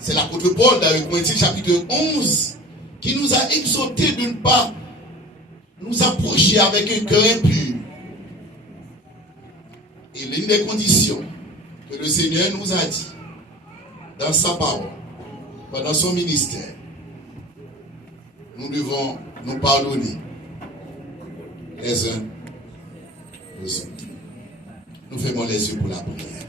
C'est l'apôtre Paul dans le Corinthiens chapitre 11 qui nous a exhorté de ne pas nous approcher avec un cœur impur. Et l'une des conditions que le Seigneur nous a dit dans sa parole, pendant son ministère, nous devons nous pardonner les uns aux autres. Nous fermons les yeux pour la prière.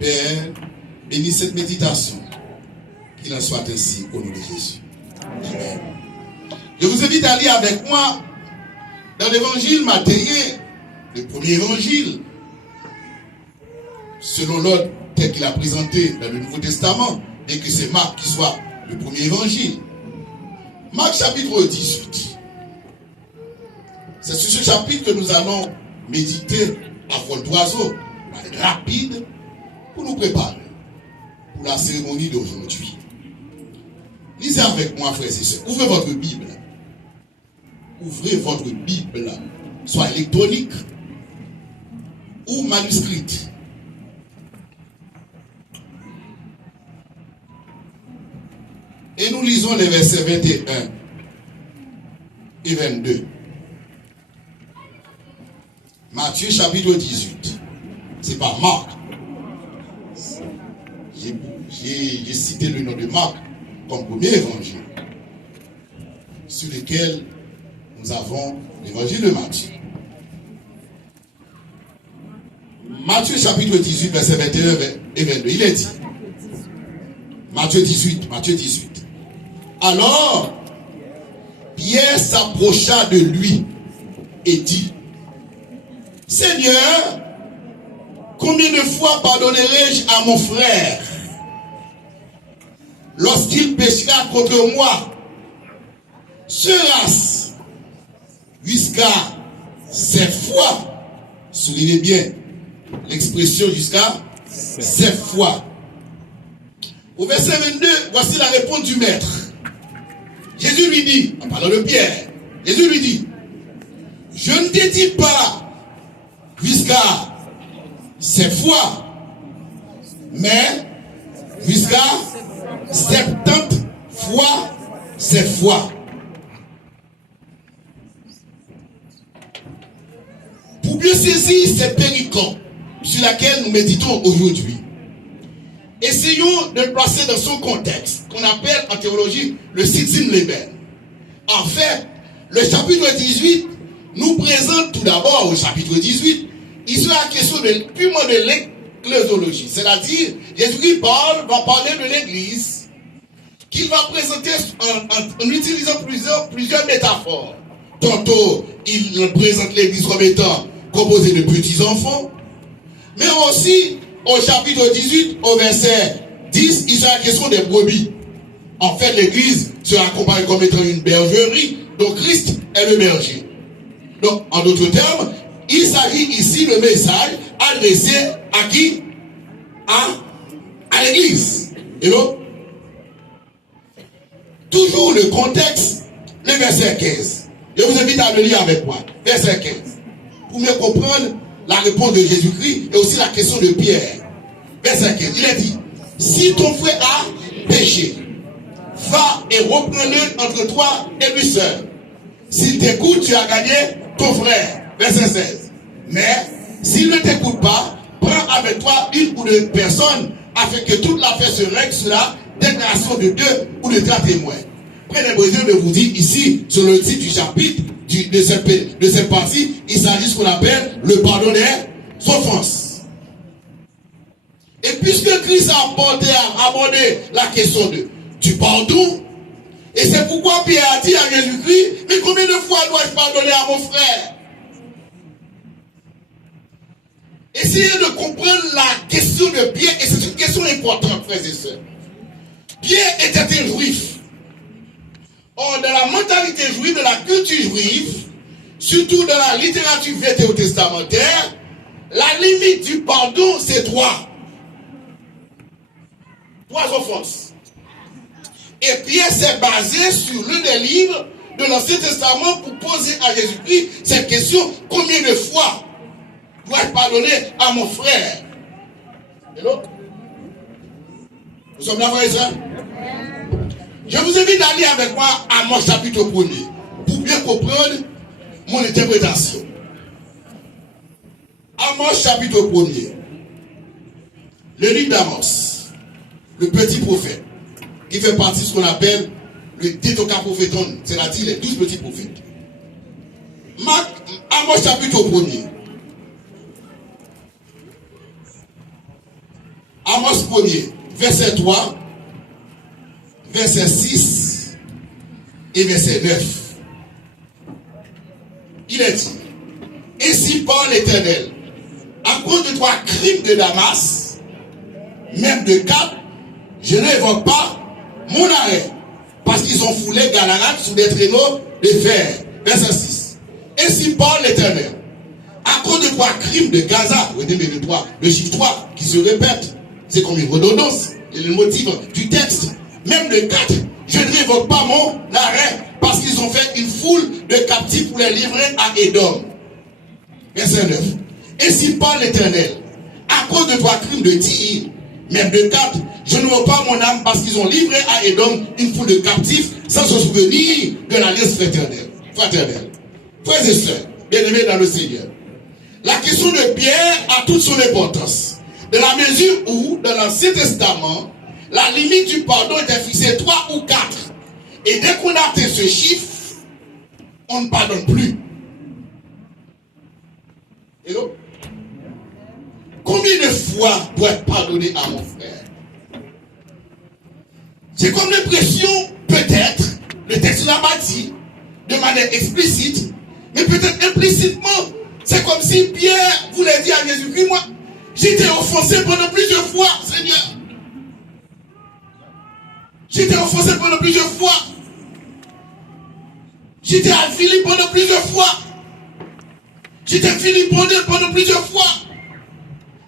Père, bénis cette méditation, qu'il en soit ainsi au nom de Jésus. Amen. Je vous invite à lire avec moi dans l'évangile Matthieu, le premier évangile, selon l'ordre tel qu'il a présenté dans le Nouveau Testament, et que c'est Marc qui soit le premier évangile. Marc chapitre 18. C'est sur ce chapitre que nous allons méditer à vol d'oiseau, rapide, pour nous préparer pour la cérémonie d'aujourd'hui. Lisez avec moi, frères et sœurs. Ouvrez votre Bible. Ouvrez votre Bible, soit électronique ou manuscrite. Et nous lisons les versets 21 et 22. Matthieu chapitre 18. C'est pas Marc. J'ai cité le nom de Marc comme premier évangile, sur lequel nous avons l'évangile de Matthieu. Matthieu chapitre 18, verset 21 et 22. Il est dit, Matthieu 18. Alors, Pierre s'approcha de lui et dit, Seigneur, combien de fois pardonnerai-je à mon frère lorsqu'il péchera contre moi? Sera-ce jusqu'à 7 fois? Soulignez bien l'expression jusqu'à 7 fois. Au verset 22, voici la réponse du maître. Jésus lui dit, en parlant de Pierre, Jésus lui dit, je ne te dis pas jusqu'à 7 fois, mais jusqu'à 70 fois 7 fois. Pour mieux saisir cette péricole sur laquelle nous méditons aujourd'hui, essayons de le placer dans son contexte, qu'on appelle en théologie le Sitzim Leben. En fait, le chapitre 18 nous présente tout d'abord au chapitre 18, il sera question purement de l'ecclésiologie, c'est-à-dire Jésus-Christ va parler de l'Église, qu'il va présenter en utilisant plusieurs métaphores. Tantôt, il présente l'Église comme étant composée de petits enfants, mais aussi au chapitre 18, au verset 10, il sera question des brebis. En fait, l'Église sera comparée comme étant une bergerie, donc Christ est le berger. Donc, en d'autres termes, il s'agit ici de message adressé à qui? À l'Église. Et donc, toujours le contexte, le verset 15. Je vous invite à le lire avec moi. Verset 15. Pour mieux comprendre la réponse de Jésus-Christ et aussi la question de Pierre. Verset 15. Il est dit, si ton frère a péché, va et reprends-le entre toi et lui seul. S'il t'écoute, tu as gagné ton frère. Verset 16. Mais s'il ne t'écoute pas, prends avec toi une ou deux personnes afin que toute l'affaire se règle sur la déclaration de 2 ou de 3 témoins. Prenez besoin de vous dire ici, sur le titre du chapitre, de cette partie, il s'agit de ce qu'on appelle le pardon des offenses. Et puisque Christ a abordé la question du pardon, et c'est pourquoi Pierre a dit à Jésus-Christ, mais combien de fois dois-je pardonner à mon frère? Essayez de comprendre la question de Pierre, et c'est une question importante, frères et sœurs. Pierre était un juif. Or, dans la mentalité juive, de la culture juive, surtout dans la littérature vétéotestamentaire, la limite du pardon, c'est 3. 3 offenses. Et Pierre s'est basé sur l'un des livres de l'Ancien Testament pour poser à Jésus-Christ cette question, combien de fois dois-je pardonner à mon frère? Et l'autre? Nous sommes là, frères et sœurs? Je vous invite à lire avec moi Amos chapitre 1er pour bien comprendre mon interprétation. Amos chapitre 1er. Le livre d'Amos, le petit prophète, qui fait partie de ce qu'on appelle le Détocaprophéton, c'est-à-dire les 12 petits prophètes. Amos chapitre 1er. Amos 1er, verset 3, verset 6 et verset 9. Il est dit, ainsi parle l'Éternel, à cause de trois crimes de Damas, même de Cap, je n'évoque pas mon arrêt, parce qu'ils ont foulé Galaad sous des traîneaux de fer. Verset 6. Ainsi parle l'Éternel, à cause de trois crimes de Gaza, le chiffre 3 qui se répète, c'est comme une redondance, et le motif du texte, même de 4, je ne révoque pas mon arrêt, parce qu'ils ont fait une foule de captifs pour les livrer à Édom. Verset 9. Ainsi parle l'Éternel, à cause de trois crimes de Tyr, même de 4, je ne veux pas mon âme parce qu'ils ont livré à Édom une foule de captifs sans se souvenir de l'alliance fraternelle. Frères et sœurs, bien-aimés dans le Seigneur, la question de Pierre a toute son importance. De la mesure où, dans l'Ancien Testament, la limite du pardon était fixée 3 ou 4. Et dès qu'on a atteint ce chiffre, on ne pardonne plus. Hello? Combien de fois dois-je pardonner à mon frère? J'ai comme l'impression, peut-être, le texte l'a pas dit, de manière explicite, mais peut-être implicitement, c'est comme si Pierre voulait dire à Jésus-Christ, moi, j'étais offensé pendant plusieurs fois, Seigneur. J'étais offensé pendant plusieurs fois. J'étais affilé pendant plusieurs fois. J'étais vilipendé pendant plusieurs fois.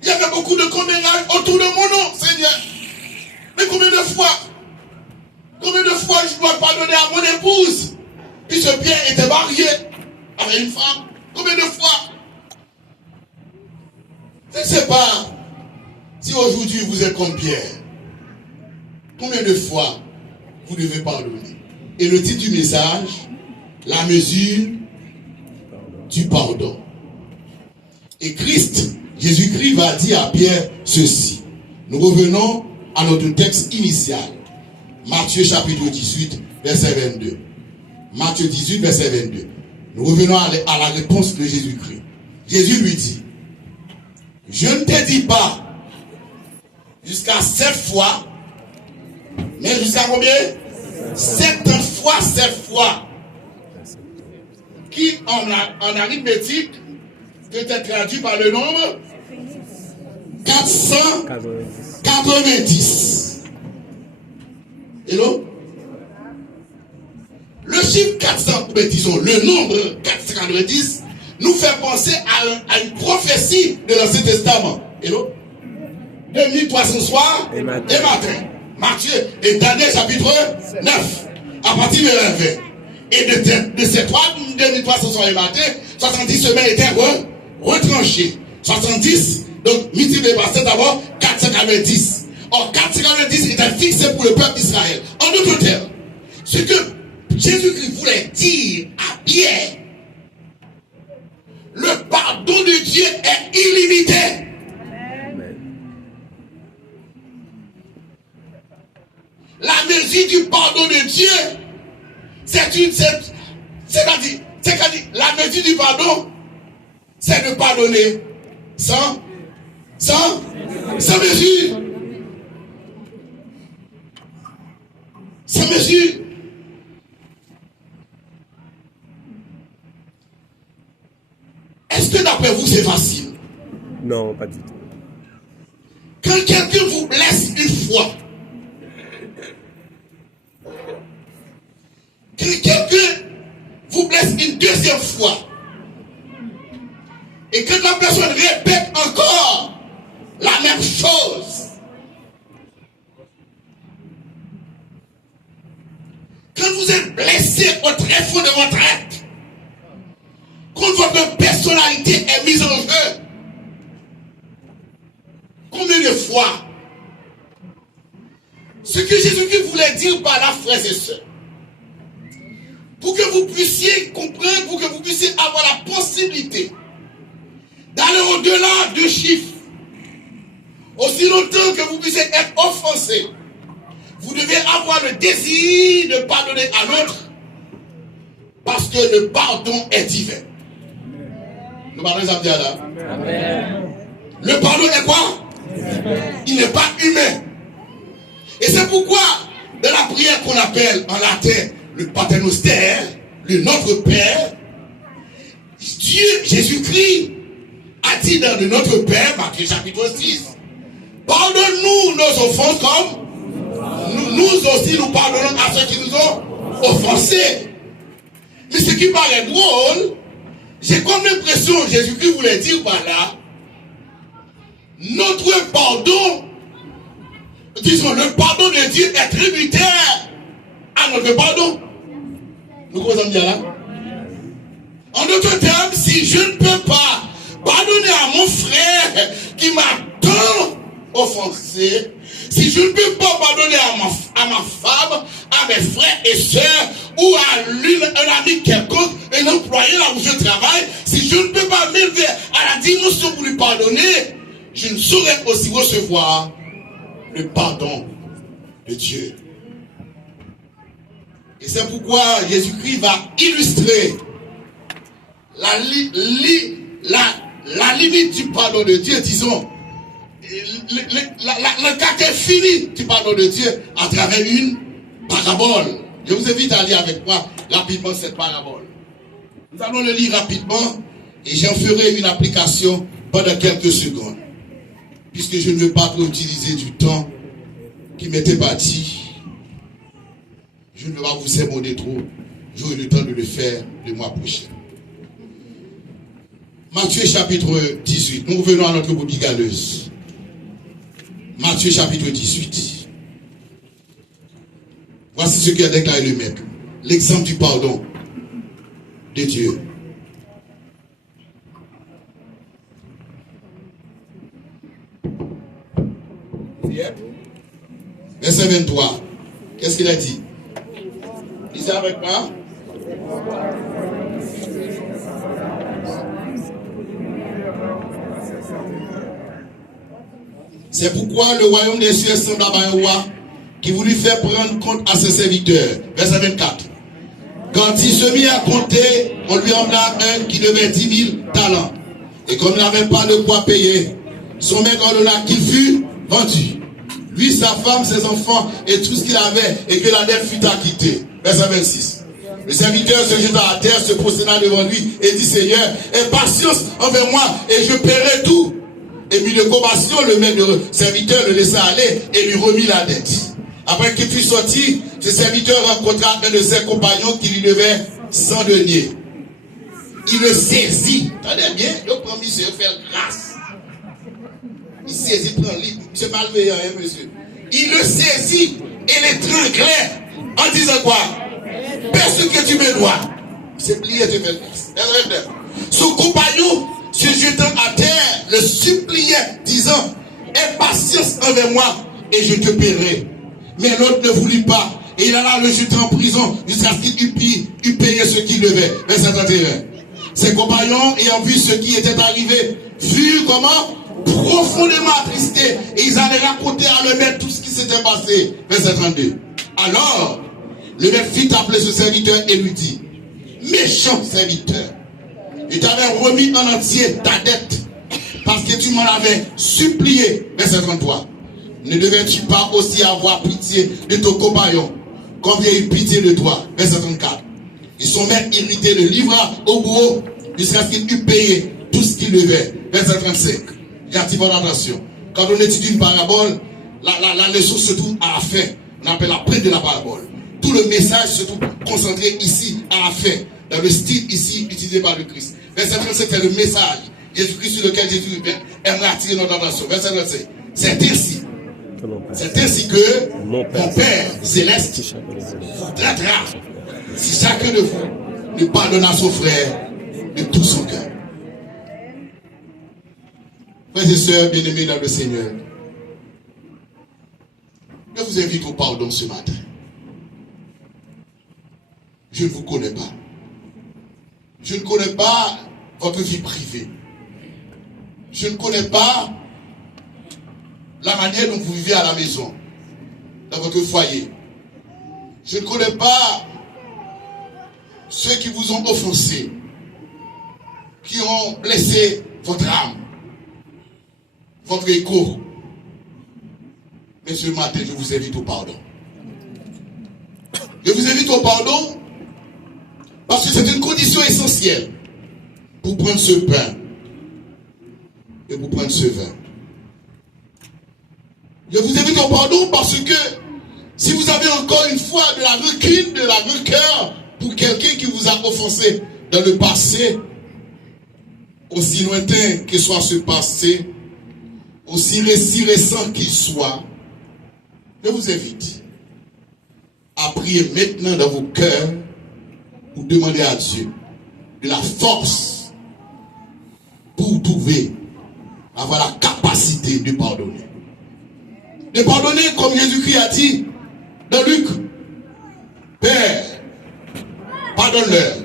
Il y avait beaucoup de commérages autour de mon nom, Seigneur. Mais combien de fois je dois pardonner à mon épouse? Puisque Pierre était marié avec une femme. Combien de fois? Je ne sais pas si aujourd'hui vous êtes comme Pierre. Combien de fois vous devez pardonner? Et le titre du message, la mesure du pardon. Et Christ, Jésus-Christ va dire à Pierre ceci. Nous revenons à notre texte initial. Matthieu chapitre 18, verset 22. Matthieu 18, verset 22. Nous revenons à la réponse de Jésus-Christ. Jésus lui dit, je ne te dis pas jusqu'à 7 fois, mais jusqu'à combien? 70 fois 7 fois. Qui en arithmétique peut être traduit par le nombre 490. Hello? Le chiffre 400, disons, le nombre 490 nous fait penser à une prophétie de l'Ancien Testament. Hello? 2300 soirs et matin. Matthieu et Daniel chapitre 9, à partir de la 20. Et de ces 2300 soirs et matin, 70 semaines étaient retranchées. 70, donc multiplié par 7 d'abord, 490. Or, 490 était fixé pour le peuple d'Israël. En d'autres termes, ce que Jésus-Christ voulait dire à Pierre, le pardon de Dieu est illimité. La mesure du pardon de Dieu, c'est-à-dire, la mesure du pardon, c'est de pardonner sans mesure. Sans mesure. Est-ce que d'après vous c'est facile? Non, pas du tout. Quand quelqu'un vous blesse une fois, quand quelqu'un vous blesse une deuxième fois, et que la personne répète encore la même chose, quand vous êtes blessé au très fond de votre être, quand votre personnalité est mise en jeu, combien de fois Ce que Jésus-Christ voulait dire par là, frères et sœurs, pour que vous puissiez comprendre, pour que vous puissiez avoir la possibilité d'aller au-delà de chiffres, aussi longtemps que vous puissiez être offensé, vous devez avoir le désir de pardonner à l'autre, parce que le pardon est divin. Le pardon est là. Amen. Le pardon est quoi? Il n'est pas humain. Et c'est pourquoi, dans la prière qu'on appelle en latin le Paternoster, le Notre Père, Dieu, Jésus-Christ, a dit dans le Notre Père, Matthieu chapitre 6, pardonne-nous nos offenses comme nous aussi nous pardonnons à ceux qui nous ont offensés. Mais ce qui paraît drôle, j'ai comme l'impression que Jésus-Christ voulait dire par là, notre pardon, disons, le pardon de Dieu est tributaire à notre pardon. Nous commençons dire là. En d'autres termes, si je ne peux pas pardonner à mon frère qui m'a tant offensé, si je ne peux pas pardonner à ma femme, à mes frères et sœurs, ou à un ami quelconque, un employé là où je travaille, si je ne peux pas m'élever à la dimension pour lui pardonner, je ne saurais aussi recevoir le pardon de Dieu. Et c'est pourquoi Jésus-Christ va illustrer la limite du pardon de Dieu, disons, le caractère fini du pardon de Dieu à travers une parabole. Je vous invite à lire avec moi rapidement cette parabole. Nous allons le lire rapidement et j'en ferai une application pendant quelques secondes. Puisque je ne veux pas trop utiliser du temps qui m'était parti. Je ne veux pas vous sermonner trop. J'aurai le temps de le faire le mois prochain. Matthieu chapitre 18. Nous revenons à notre brebis galeuse. Matthieu chapitre 18. Voici ce qu'a déclaré le maître. L'exemple du pardon de Dieu. Verset 23. Qu'est-ce qu'il a dit? Lisez avec moi. C'est pourquoi le royaume des cieux est semblable à un roi qui voulut faire prendre compte à ses serviteurs. Verset 24. Quand il se mit à compter, on lui emmena un qui devait 10 000 talents. Et comme il n'avait pas de quoi payer, son maître ordonna qu'il fût vendu. Lui, sa femme, ses enfants et tout ce qu'il avait, et que la dette fût acquittée. Verset 26. Le serviteur se jeta à terre, se prosterna devant lui et dit: Seigneur, aie patience envers moi et je paierai tout. Et mis de compassion, le maître serviteur le laissa aller et lui remit la dette. Après qu'il fut sorti, ce serviteur rencontra un de ses compagnons qui lui devait 100 deniers. Il le saisit. Attendez bien, le premier se fait grâce. Il saisit, prend le livre. C'est malveillant, hein, monsieur. Il le saisit et l'étranglait en disant quoi? Paie ce que tu me dois. C'est plié, tu fais grâce. Son compagnon, se jetant à terre, le suppliait, disant: aie patience envers moi et je te paierai. Mais l'autre ne voulut pas. Et il alla le jeter en prison jusqu'à ce qu'il eût payé ce qu'il devait. Verset 31. Ses compagnons, ayant vu ce qui était arrivé, furent comment? Profondément attristés. Et ils allaient raconter à le maître tout ce qui s'était passé. Verset 32. Alors, le maître fit appeler ce serviteur et lui dit: méchant serviteur, je t'avais remis en entier ta dette parce que tu m'en avais supplié. Verset 33. Ne devais-tu pas aussi avoir pitié de ton compagnon comme j'ai eu pitié de toi? Verset 34. Et son maître irrité le livra au bourreau jusqu'à ce qu'il eût payé tout ce qu'il devait. Verset 35. J'attire votre attention. Quand on étudie une parabole, la leçon se trouve à la fin. On appelle la prête de la parabole. Tout le message se trouve concentré ici à la fin, dans le style ici utilisé par le Christ. Verset 37, c'est le message Jésus-Christ sur lequel Jésus aimerait attirer notre attention. Verset 37. C'est ainsi que mon Père céleste vous traitera si chacun de vous ne pardonne à son frère de tout son cœur. Frères et sœurs bien-aimés dans le Seigneur, Je vous invite au pardon ce matin. Je ne vous connais pas. Je ne connais pas votre vie privée. Je ne connais pas la manière dont vous vivez à la maison, dans votre foyer. Je ne connais pas ceux qui vous ont offensé, qui ont blessé votre âme, votre écho. Mais ce matin, je vous invite au pardon. Je vous invite au pardon parce que c'est une condition essentielle pour prendre ce pain et pour prendre ce vin. Je vous invite au pardon parce que si vous avez encore une fois de la rancune, de la rancœur pour quelqu'un qui vous a offensé dans le passé, aussi lointain que soit ce passé, aussi récent qu'il soit, je vous invite à prier maintenant dans vos cœurs pour demander à Dieu de la force pour trouver, avoir la capacité de pardonner. De pardonner comme Jésus-Christ a dit dans Luc. Père, pardonne-leur,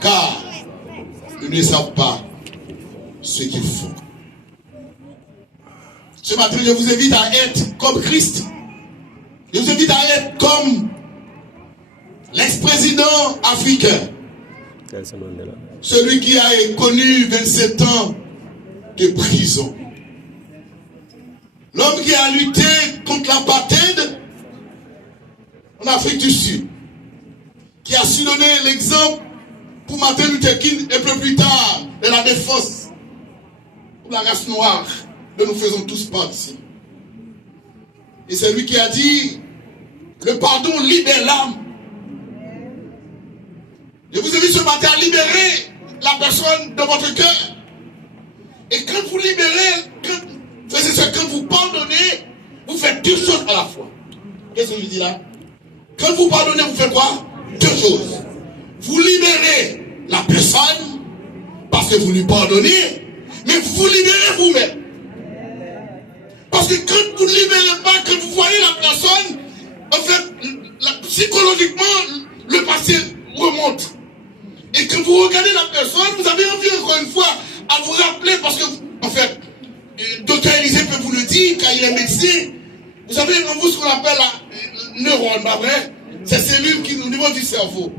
car ils ne savent pas ce qu'ils font. Ce matin, je vous invite à être comme Christ. Je vous invite à être comme l'ex-président africain. Celui qui a connu 27 ans de prison. L'homme qui a lutté contre l'apartheid en Afrique du Sud. Qui a su donner l'exemple pour Martin Luther King et peu plus tard de la défense pour la race noire dont nous faisons tous partie. Et c'est lui qui a dit le pardon libère l'âme. Je vous invite ce matin à libérer la personne de votre cœur. Et quand vous libérez, quand vous pardonnez, vous faites deux choses à la fois. Qu'est-ce que je dis là? Quand vous pardonnez, vous faites quoi? Deux choses. Vous libérez la personne parce que vous lui pardonnez, mais vous libérez vous-même. Parce que quand vous ne libérez pas, quand vous voyez la personne, en fait, psychologiquement, le passé remonte. Et quand vous regardez la personne, vous avez envie encore une fois à vous rappeler, parce que, en fait, Dr Élisée peut vous le dire, quand il est médecin, vous avez en vous ce qu'on appelle la neurone, pas vrai? Ces cellules qui au niveau du cerveau.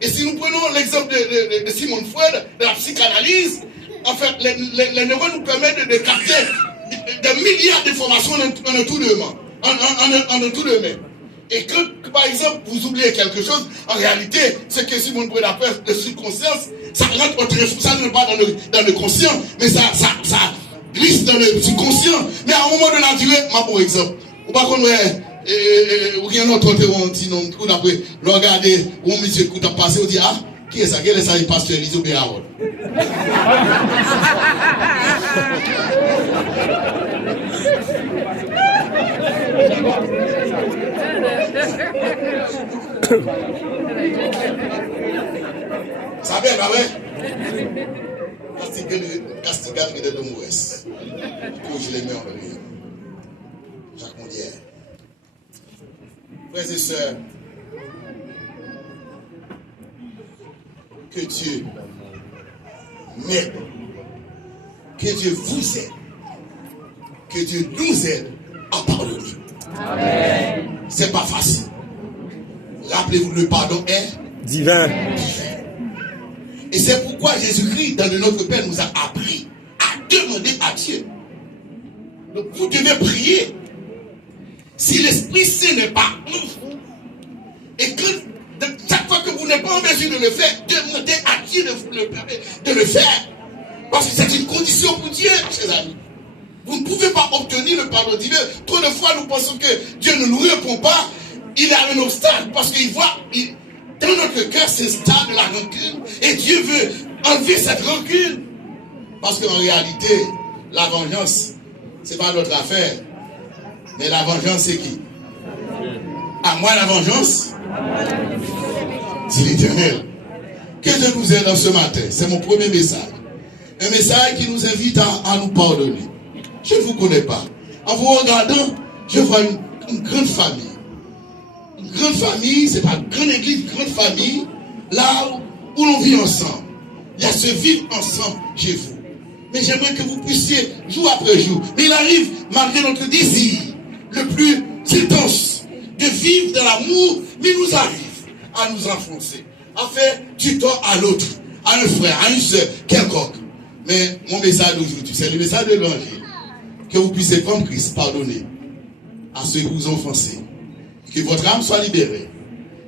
Et si nous prenons l'exemple de Sigmund Freud, de la psychanalyse, en fait, les neurones nous permettent de capter des milliards d'informations en un tour de main. En un tour de main. Et quand, par exemple, vous oubliez quelque chose, en réalité, ce que Sigmund Freud appelle le subconscience, ça rentre ça ne pas dans le conscient, mais ça glisse dans le subconscient. Mais à un moment de la durée, pour exemple, ou pas qu'on ou rien d'autre, on dit non, coup d'après, regardez, où monsieur coup a passé, on dit, ah, qui est ça? Quel est ça, il passe sur Elisée Béarol? Ça va, pas vrai? Castigate de l'Ouest. Je les mets en rien. Jacques Mondière. Frères et sœurs, que Dieu m'aide, que Dieu vous aide, que Dieu nous aide à pardonner. Amen. C'est pas facile. Rappelez-vous, le pardon est divin. Et c'est pourquoi Jésus-Christ, dans le Notre Père, nous a appris à demander à Dieu. Donc vous devez prier. Si l'Esprit Saint n'est pas ouf, et que chaque fois que vous n'êtes pas en mesure de le faire, demandez à Dieu de vous le permettre de le faire. Parce que c'est une condition pour Dieu, chers amis. Vous ne pouvez pas obtenir le pardon divin. Trop de fois, nous pensons que Dieu ne nous répond pas. Il a un obstacle parce qu'il voit, dans notre cœur, s'installe de la rancune. Et Dieu veut enlever cette rancune. Parce qu'en réalité, la vengeance, ce n'est pas notre affaire. Mais la vengeance, c'est qui? À moi la vengeance, c'est l'Éternel. Que Dieu nous aide dans ce matin. C'est mon premier message. Un message qui nous invite à nous pardonner. Je ne vous connais pas. En vous regardant, je vois une grande famille. Une grande famille, c'est pas une grande église, grande famille, là où l'on vit ensemble. Il y a ce vivre ensemble chez vous. Mais j'aimerais que vous puissiez, jour après jour, mais il arrive, malgré notre désir le plus intense, de vivre dans l'amour, mais il nous arrive à nous enfoncer, à faire du tort à l'autre, à un frère, à une soeur, quelconque. Mais mon message d'aujourd'hui, c'est le message de l'évangile. Que vous puissiez, comme Christ, pardonner à ceux qui vous ont offensés. Que votre âme soit libérée.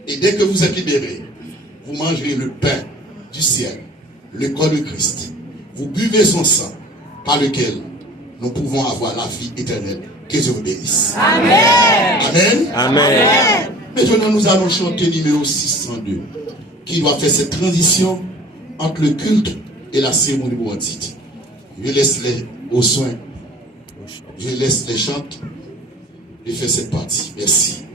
Et dès que vous êtes libérés, vous mangerez le pain du ciel, le corps de Christ. Vous buvez son sang, par lequel nous pouvons avoir la vie éternelle. Que Dieu vous bénisse. Amen. Amen. Amen. Maintenant, nous allons chanter numéro 602, qui doit faire cette transition entre le culte et la cérémonie bouddhique. Je laisse les au soin. Je laisse les chantes de faire cette partie. Merci.